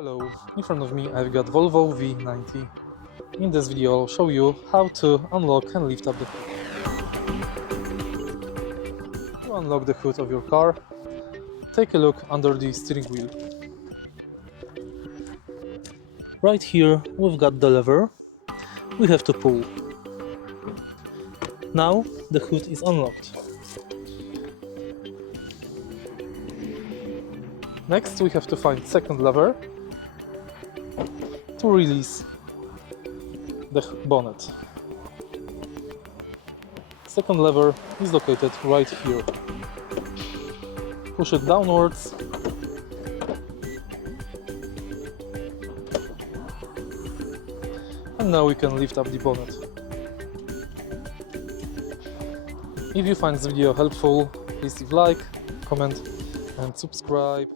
Hello, in front of me I've got Volvo V90. In this video I'll show you how to unlock and lift up the hood. To unlock the hood of your car, take a look under the steering wheel. Right here we've got the lever we have to pull. Now the hood is unlocked. Next we have to find second lever to release the bonnet. Second lever is located right here. Push it downwards and now we can lift up the bonnet. If you find this video helpful, please leave a like, comment and subscribe.